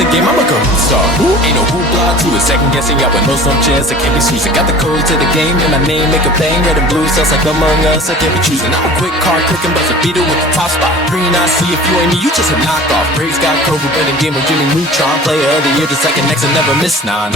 The game, I'm a go star. Ain't no hoopla to it. Second guessing, y'all, but no some chance. I can't be choosing. Got the code to the game, and my name make a bang. Red and blue, sounds like Among Us. I can't be choosing. I'm a quick card, clicking buzzer beater with the top spot. Green, I see if you ain't me, you just a knockoff. Praise God, Cobra, but in game of Jimmy Neutron. Player of the year, just like an next and never miss. Nah.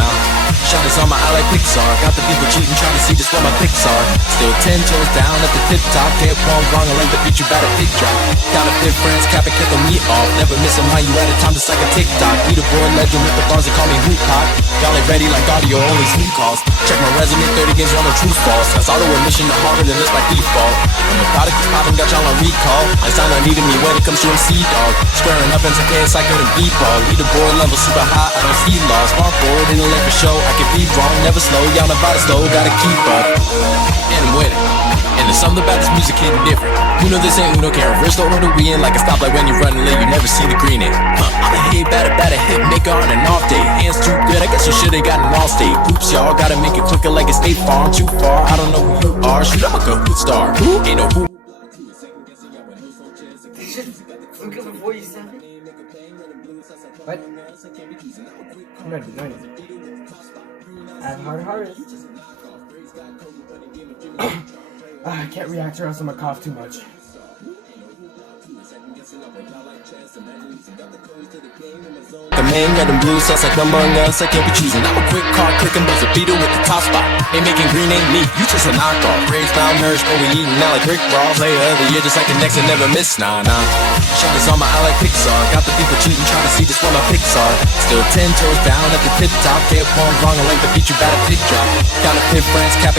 Shot is on my eye like Pixar. Got the people cheating, trying to see just what my picks are. Still 10 toes down at the tip top. Can't fall wrong, I like the beat you better pick drop. Got a fit friends, cap and kick the meat off. Never missing how you at a time just like a TikTok. Leaderboard legend with the bars that call me Hoop Cock. Y'all ain't ready like audio, only sleep calls. Check my resume, 30 games, on no true false. That's auto admission, the harder than this by default. And the product is popping, got y'all on recall. I sound like needing me when it comes to MC dog. Squaring up and KS, I couldn't beat ball. Leaderboard level super high, I don't see loss. Bar forward in the lane for show, I can be wrong, never slow. Y'all about to slow, gotta keep up. And I'm winning. And there's something about this music hitting different. You know this ain't Uno, can't reverse the order we in. Like a stoplight when you're running late, you never see the green in. I'm a hit, batter, hit maker on an off day. Hands too good, I guess you should've gotten all state. Oops, y'all, gotta make it quicker like a State Farm. Too far, I don't know who you are. Shoot, I'm a go star. Ain't no who. Look at the voice. What? I'm ready, Add hardest. I can't react or else I'm gonna cough too much. The man red and blue, sounds like Among Us. I can't be choosing. I'm a quick card, clicking buzzer beater with the top spot. Ain't making green, ain't me. You just a knockoff. Praise bound, nourished, but we eating now like Rick Ross. Player of the year, just like the next and never miss. Nah. Shot is on my eye like Pixar. Got the people cheating, trying to see just what my picks are. Still 10 toes down at the tip top. Can't fall wrong, I like the beat you better pick drop. Got a fit friends, cap